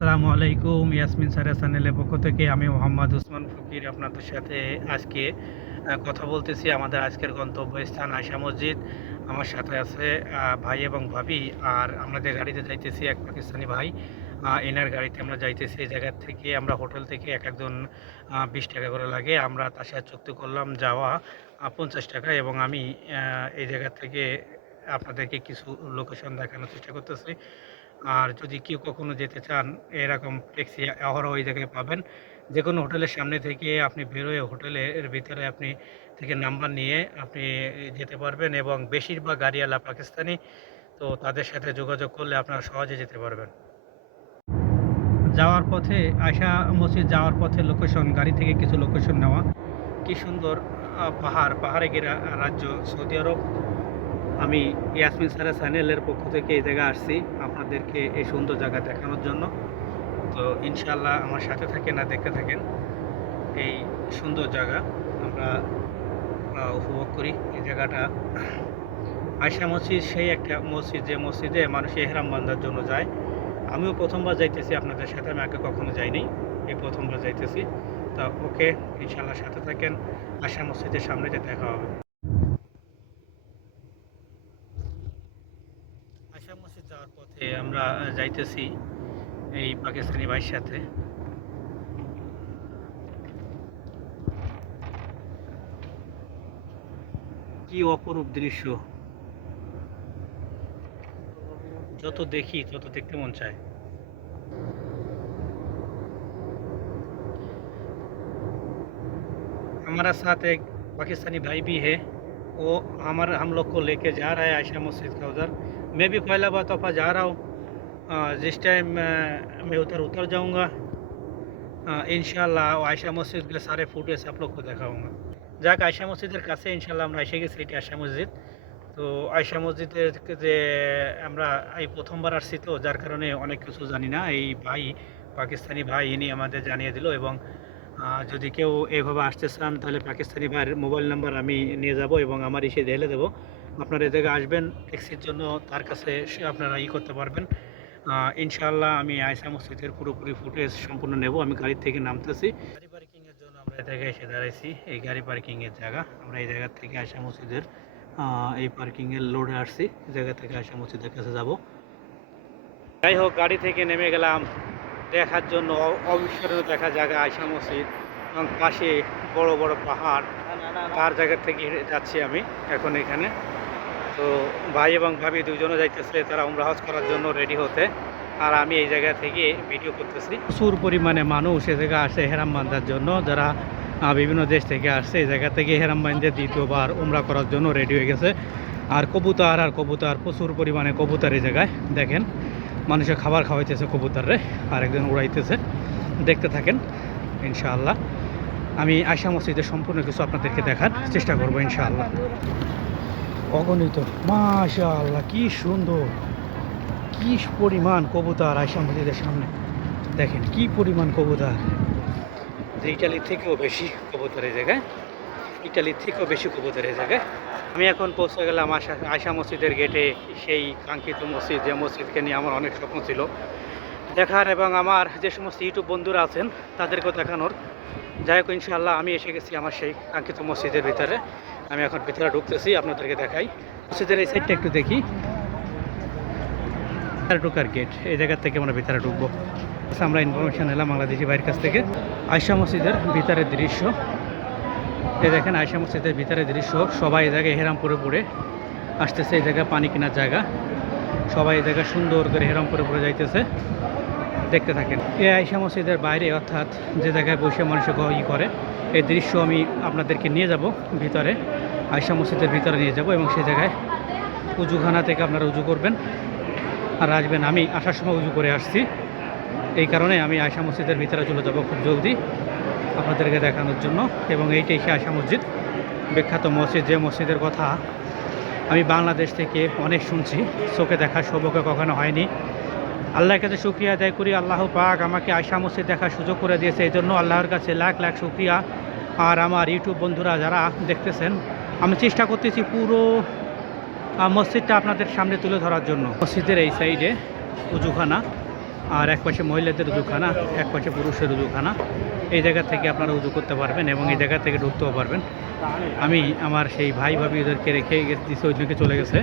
আসসালামু আলাইকুম। ইয়াসমিন সারা চ্যানেলের পক্ষ থেকে আমি মোহাম্মদ উসমান ফকির আপনাদের সাথে আজকে কথা বলতেছি। আমাদের আজকের গন্তব্যস্থান আয়শা মসজিদ। আমার সাথে আছে ভাই এবং ভাবি। আর আমরা যে গাড়িতে যাইতেছি এক পাকিস্তানি ভাই, এনার গাড়িতে আমরা যাইতেছি। এই জায়গা থেকে আমরা হোটেল থেকে একজন 20 টাকা করে লাগে। আমরা তার সাথে চুক্তি করলাম যাওয়া 50 টাকা এবং আমি এই জায়গা থেকে আপনাদেরকে কিছু লোকেশন দেখানোর চেষ্টা করতেছি। আর যদি কেউ কখনো যেতে চান এরকম ট্যাক্সি অহরহ ওই জায়গায় পাবেন। যেকোনো হোটেলের সামনে থেকে আপনি বেরোয় হোটেলের ভিতরে আপনি থেকে নাম্বার নিয়ে আপনি যেতে পারবেন এবং বেশিরভাগ গাড়িওয়ালা পাকিস্তানি। তো তাদের সাথে যোগাযোগ করলে আপনারা সহজে যেতে পারবেন। যাওয়ার পথে আয়শা মসজিদ যাওয়ার পথে লোকেশন গাড়ি থেকে কিছু লোকেশন নেওয়া। কি সুন্দর পাহাড়ে ঘেরা রাজ্য সৌদি আরব। আমি ইয়াসমিন সারা চ্যানেলের পক্ষ থেকে এই জায়গায় আসছি আপনাদেরকে এই সুন্দর জায়গা দেখানোর জন্য। তো ইনশাআল্লাহ আমার সাথে থাকেন আর দেখতে থাকেন এই সুন্দর জায়গা আমরা উপভোগ করি। এই জায়গাটা আয়শা মসজিদ সেই একটা মসজিদ যে মসজিদে মানুষ এহরাম বান্ধার জন্য যায়। আমিও প্রথমবার যাইতেছি আপনাদের সাথে, আমি আগে কখনো যাইনি, এই প্রথমবার যাইতেছি। তা ওকে, ইনশাআল্লাহ সাথে থাকেন। আয়শা মসজিদের সামনে যে দেখা হবে। আয়শা মসজিদ যাওয়ার পথে আমরা যাইতেছি এই পাকিস্তানি ভাইয়ের সাথে। কি অপরূপ দৃশ্য, যত দেখি তত দেখতে মন চায়। हमारा साथ एक पाकिस्तानी भाई भी है। वो हम लोग को लेके जा रहा है आयशा मस्जिद का उधर। मैं भी पहला बार दफ़ा जा रहा हूँ। जिस टाइम मैं उधर उतर जाऊँगा इंशाल्लाह आयशा मस्जिद के सारे फुटेज आप लोग को दिखाऊँगा। যাক আয়শা মসজিদের কাছে ইনশাল্লাহ আমরা এসে গেছি। এটি আয়শা মসজিদ। তো আয়শা মসজিদের যে আমরা এই প্রথমবার আসছি, তো যার কারণে অনেক কিছু জানি না। এই ভাই পাকিস্তানি ভাই ইনি আমাদের জানিয়ে দিল এবং যদি কেউ এভাবে আসতে চান তাহলে পাকিস্তানি ভাইয়ের মোবাইল নাম্বার আমি নিয়ে যাব এবং আমার এসে ঢেলে দেবো। আপনারা এ জায়গায় আসবেন ট্যাক্সির জন্য, তার কাছে আপনারা করতে পারবেন। ইনশাআল্লাহ আমি আয়শা মসজিদের পুরোপুরি ফুটেজ সম্পূর্ণ নেব। আমি গাড়ি থেকে নামতেছি। গাড়ি পার্কিংয়ের জন্য আমরা এই জায়গায় এসে দাঁড়াইছি। এই গাড়ি পার্কিংয়ের জায়গা, আমরা এই জায়গা থেকে আয়শা মসজিদের এই পার্কিংয়ের লোডে আসছি। এই জায়গা থেকে আয়শা মসজিদের কাছে যাব। যাই হোক, গাড়ি থেকে নেমে গেলাম দেখার জন্য অবিস্মরণীয় দেখা জায়গা আয়শা মসজিদ এবং পাশে বড় বড় পাহাড়। তার জায়গা থেকে যাচ্ছি আমি এখন এখানে। তো ভাই এবং ভাবি দুজনে যাইতেছে তারা উমরা হজ করার জন্য রেডি হতে, আর আমি এই জায়গা থেকে ভিডিও করতেছি। প্রচুর পরিমাণে মানুষ এ জায়গা আসে হেরাম বান্ধার জন্য, যারা বিভিন্ন দেশ থেকে আসছে। এই জায়গা থেকে হেরাম বান্ধে দ্বিতীয়বার উমরা করার জন্য রেডি হয়ে গেছে। আর কবুতর প্রচুর পরিমাণে কবুতর এই জায়গায় দেখেন। মানুষের খাবার খাওয়াইতেছে কবুতরে, আর একজন উড়াইতেছে। দেখতে থাকেন ইনশাআল্লাহ। আমি আয়শা মসজিদের সম্পূর্ণ কিছু আপনাদেরকে দেখার চেষ্টা করবো ইনশাআল্লাহ। অগণিত মাশাআল্লাহ, কি সুন্দর, কি পরিমাণ কবুতর আয়শা মসজিদের সামনে। দেখেন কি পরিমাণ কবুতর, যে ইটালির থেকেও বেশি কবুতর এই জায়গায়। ইটালির থেকেও বেশি কবুতর এই জায়গায়। আমি এখন পৌঁছে গেলাম আয়শা মসজিদের গেটে, সেই কাঙ্ক্ষিত মসজিদ যে মসজিদকে নিয়ে আমার অনেক স্বপ্ন ছিল দেখার এবং আমার যে সমস্ত ইউটিউব বন্ধুরা আছেন তাদেরকেও দেখানোর। যাই হোক, ইনশাআল্লাহ আমি এসে গেছি আমার সেই কাঙ্ক্ষিত মসজিদের ভিতরে। আমি এখন ভিতরে ঢুকতেছি, আপনাদেরকে দেখাই। মসজিদের এই সাইডটা একটু দেখি। ঢোকার গেট, এই জায়গা থেকে আমরা ভিতরে ঢুকবো। আমরা ইনফরমেশন এলাম বাংলাদেশি ভাইয়ের কাছ থেকে। আয়শা মসজিদের ভিতরের দৃশ্য এই দেখেন। আয়শা মসজিদের ভিতরের দৃশ্য। সবাই এই জায়গায় হেরামপুরে পড়ে আসতেছে। এই জায়গায় পানি কেনার জায়গা। সবাই এই জায়গায় সুন্দর করে হেরামপুরে পড়ে যাইতেছে। দেখতে থাকেন। এই আয়শা মসজিদের বাইরে, অর্থাৎ যে জায়গায় বসে মানুষ করে, এই দৃশ্য আমি আপনাদেরকে নিয়ে যাব ভিতরে। আয়শা মসজিদের ভিতরে নিয়ে যাব এবং সেই জায়গায় উজুখানা থেকে আপনারা উজু করবেন আর আসবেন। আমি আসার সময় উজু করে আসছি, এই কারণে আমি আয়শা মসজিদের ভিতরে চলে যাব খুব জলদি আপনাদেরকে দেখানোর জন্য। এবং এইটাই সে আয়শা মসজিদ, বিখ্যাত মসজিদ, যে মসজিদের কথা আমি বাংলাদেশ থেকে অনেক শুনছি, চোখে দেখার সৌভাগ্য কখনো হয়নি। আল্লাহর কাছে শুকরিয়া আদায় করি, আল্লাহ পাক আমাকে আয়শা মসজিদ দেখার সুযোগ করে দিয়েছে, এই জন্য আল্লাহর কাছে লাখ লাখ শুকরিয়া। আর আমার ইউটিউব বন্ধুরা যারা দেখতেছেন, আমি চেষ্টা করতেছি পুরো মসজিদটা আপনাদের সামনে তুলে ধরার জন্য। মসজিদের এই সাইডে উজুখানা, আর এক পাশে মহিলাদের উজুখানা, এক পাশে পুরুষের উজুখানা। এই জায়গা থেকে আপনারা উজু করতে পারবেন এবং এই জায়গা থেকে ঢুকতেও পারবেন। আমি আমার সেই ভাই ভাবি ওদেরকে রেখে দিয়েছি, ওইদিকে চলে গেছে।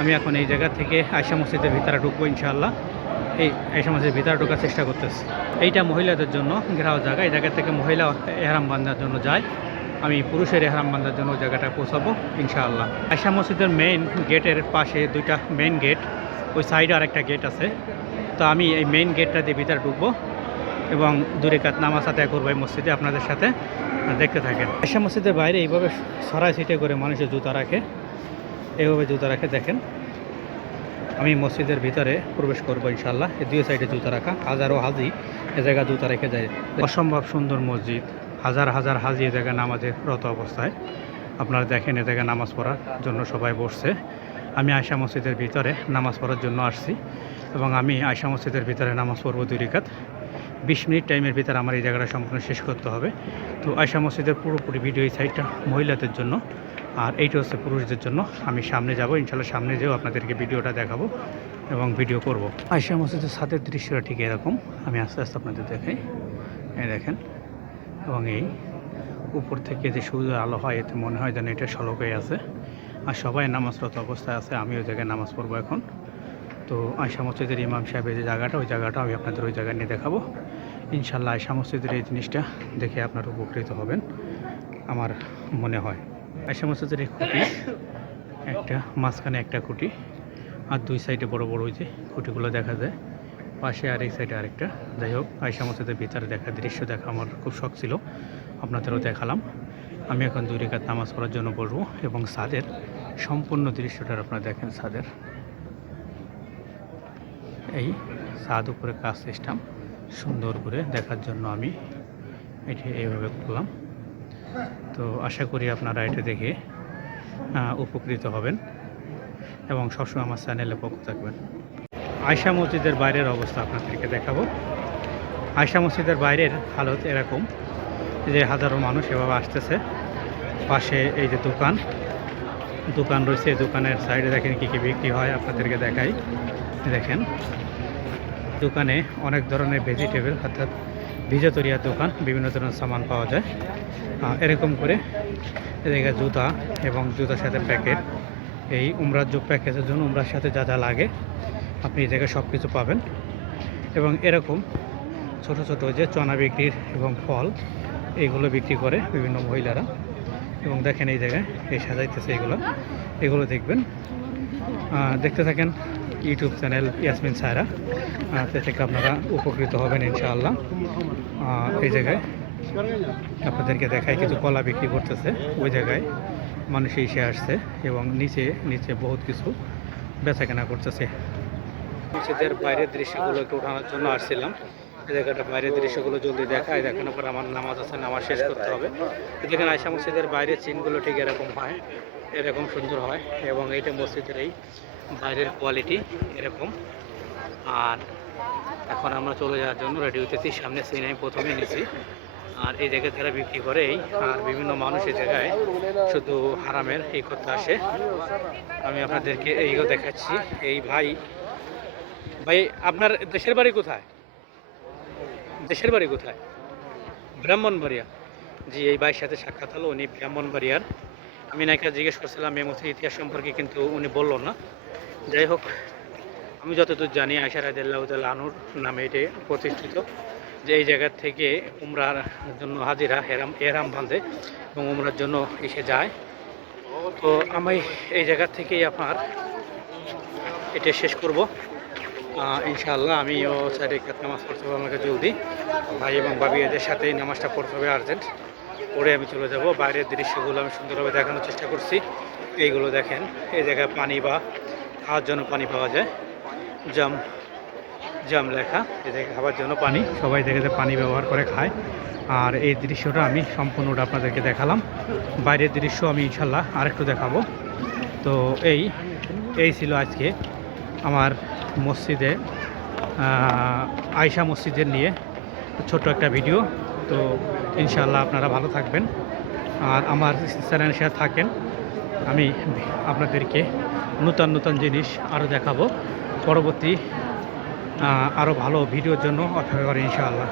আমি এখন এই জায়গা থেকে আয়শা মসজিদের ভিতরে ঢুকবো ইনশাআল্লাহ। এই আয়শা মসজিদের ভিতরে ঢোকার চেষ্টা করতেছি। এইটা মহিলাদের জন্য ঘেরাও জায়গা। এই জায়গা থেকে মহিলা এহরাম বান্ধার জন্য যায়। আমি পুরুষের এহরাম বান্ধার জন্য ওই জায়গাটায় পৌঁছাবো ইনশাআল্লাহ। আয়শা মসজিদের মেইন গেটের পাশে দুইটা মেইন গেট, ওই সাইডে আরেকটা গেট আছে। তো আমি এই মেইন গেটটা দিয়ে ভিতরে ঢুকবো এবং 2 রাকাত নামাজ আদায় করবো এই মসজিদে আপনাদের সাথে। দেখতে থাকেন। আয়শা মসজিদের বাইরে এইভাবে ছড়াই ছিটে করে মানুষের জুতা রাখে, এইভাবে জুতা রাখে। দেখেন আমি মসজিদের ভিতরে প্রবেশ করবো ইনশাআল্লাহ। এই 2 সাইডে জুতা রাখা, হাজারো হাজি এ জায়গায় জুতা রেখে যায়। অসম্ভব সুন্দর মসজিদ, হাজার হাজার হাজি এ জায়গায় নামাজে রত অবস্থায়। আপনারা দেখেন এ জায়গায় নামাজ পড়ার জন্য সবাই বসছে। আমি আয়শা মসজিদের ভিতরে নামাজ পড়ার জন্য আসছি এবং আমি আয়শা মসজিদের ভিতরে নামাজ পড়বো 2 রাকাত। 20 মিনিট টাইমের ভিতরে আমার এই জায়গাটা সম্পূর্ণ শেষ করতে হবে। তো আয়শা মসজিদের পুরোপুরি ভিডিও এই সাইডটা মহিলাদের জন্য আর এইটা হচ্ছে পুরুষদের জন্য। আমি সামনে যাব ইনশাআল্লাহ, সামনে যেও আপনাদেরকে ভিডিওটা দেখাবো এবং ভিডিও করব। আয়শা মসজিদের ছাদের দৃশ্যটা ঠিক এরকম। আমি আস্তে আস্তে আপনাদের দেখাই। এই দেখেন, এবং এই উপর থেকে যে সূর্যের আলো হয় এতে মনে হয় যেন এটা সলকে আছে। আর সবাই নামাজরত অবস্থায় আছে। আমি ওই জায়গায় নামাজ পড়বো এখন। তো আয়শা মসজিদের ইমাম সাহেবের যে জায়গাটা, ওই জায়গাটা আমি আপনাদের ওই জায়গায় নিয়ে দেখাবো ইনশাআল্লাহ। আয়শা মসজিদের এই জিনিসটা দেখে আপনারা উপকৃত হবেন আমার মনে হয়। আয়শা মসজিদের এই খুঁটি একটা, মাঝখানে একটা খুঁটি আর 2 সাইডে বড় বড় ওই যে খুঁটিগুলো দেখা যায়, পাশে আর এই সাইডে আরেকটা। যাই হোক, আয়শা মসজিদের ভিতরে দেখা দৃশ্য দেখা আমার খুব শখ ছিল, আপনাদেরও দেখালাম। আমি এখন 2 রাকাত নামাজ পড়ার জন্য বসবো এবং ছাদের সম্পূর্ণ দৃশ্যটা আপনারা দেখেন। ছাদের এই ছাদ উপরে কাজ সিস্টেম সুন্দর করে দেখার জন্য আমি এটি এইভাবে করলাম। তো আশা করি আপনারা এটা দেখে উপকৃত হবেন এবং সবসময় আমার চ্যানেলে পক্ষ থাকবেন। আয়শা মসজিদের বাইরের অবস্থা আপনাদেরকে দেখাবো। আয়শা মসজিদের বাইরের হালত এরকম যে হাজারো মানুষ এভাবে আসতেছে। পাশে এই যে দোকান রয়েছে, দোকানের সাইডে দেখেন কী কী বিক্রি হয় আপনাদেরকে দেখাই। দেখেন দোকানে অনেক ধরনের ভেজিটেবল অর্থাৎ ভিজাতরিয়ার দোকান, বিভিন্ন ধরনের সামান পাওয়া যায়। এরকম করে এদিকে জুতা এবং জুতার সাথে প্যাকেট, এই উমরার যোগ প্যাকেজের জন্য উমরার সাথে যা যা লাগে আপনি এই জায়গায় সব কিছু পাবেন। এবং এরকম ছোট ছোট যে চনা বিক্রির এবং ফল এইগুলো বিক্রি করে বিভিন্ন মহিলারা। এবং দেখেন এই জায়গায় এই সাজাইতেছে এগুলো দেখবেন। দেখতে থাকেন ইউটিউব চ্যানেল ইয়াসমিন সায়রা, তে থেকে আপনারা উপকৃত হবেন ইনশাআল্লাহ। এই জায়গায় আপনাদেরকে দেখায় কিছু কলা বিক্রি করতেছে, ওই জায়গায় মানুষ এসে আসছে এবং নিচে বহুত কিছু বেচাকেনা করতেছে। মসজিদের বাইরের দৃশ্যগুলো একটু ওঠানোর জন্য আসছিলাম। এই জায়গাটা বাইরের দৃশ্যগুলো জলদি দেখায়, দেখানোর পর আমার নামাজ আছে, নামাজ শেষ করতে হবে। যেখানে আয়শা মসজিদের বাইরের সিনগুলো ঠিক এরকম হয়, এরকম সুন্দর হয় এবং এইটা মসজিদের এই বাইরের কোয়ালিটি এরকম। আর এখন আমরা চলে যাওয়ার জন্য রেডি হইতেছি। সামনে সিন আমি প্রথমেই নিয়েছি। আর এই জায়গায় তারা বিক্রি করে এই, আর বিভিন্ন মানুষ এই জায়গায় শুধু হারামের এই করতে আসে। আমি আপনাদেরকে এইও দেখাচ্ছি। এই ভাই আপনার দেশের বাড়ি কোথায়? দেশের বাড়ি কোথায়? ব্রাহ্মণবাড়িয়া। জি, এই ভাইয়ের সাথে সাক্ষাৎ হলো, উনি ব্রাহ্মণবাড়িয়ার। আমি নাকি জিজ্ঞেস করছিলাম এই মসজিদের ইতিহাস সম্পর্কে, কিন্তু উনি বললো না। যাই হোক, আমি যতদূর জানি আয়শা রাদিয়াল্লাহু তাআলা আনহুর নামে এটি প্রতিষ্ঠিত, যে এই জায়গার থেকে উমরার জন্য হাজিরা এহরাম বাঁধে এবং উমরার জন্য এসে যায়। তো আমি এই জায়গার থেকেই আপনার এটা শেষ করব ইনশাআল্লাহ। আমিও 4 রাকাত নামাজ পড়তে হবে আমাকে জলদি। ভাই এবং ভাবি এদের সাথেই নামাজটা পড়তে হবে আর্জেন্ট, পড়ে আমি চলে যাব। বাইরের দৃশ্যগুলো আমি সুন্দরভাবে দেখানোর চেষ্টা করছি। এইগুলো দেখেন, এই জায়গায় পানি বা খাওয়ার জন্য পানি পাওয়া যায়, জাম লেখা, এই জায়গায় খাওয়ার জন্য পানি, সবাই দেখে পানি ব্যবহার করে খায়। আর এই দৃশ্যটা আমি সম্পূর্ণটা আপনাদেরকে দেখালাম। বাইরের দৃশ্য আমি ইনশাল্লাহ আরেকটু দেখাবো। তো এই ছিল আজকে আমার মসজিদে আয়শা মসজিদের নিয়ে ছোট্ট একটা ভিডিও। তো ইনশাআল্লাহ আপনারা ভালো থাকবেন আর আমার চ্যানেলের সাথে থাকেন। আমি আপনাদেরকে নতুন জিনিস আরও দেখাবো পরবর্তী আরও ভালো ভিডিওর জন্য অপেক্ষা করি ইনশাআল্লাহ।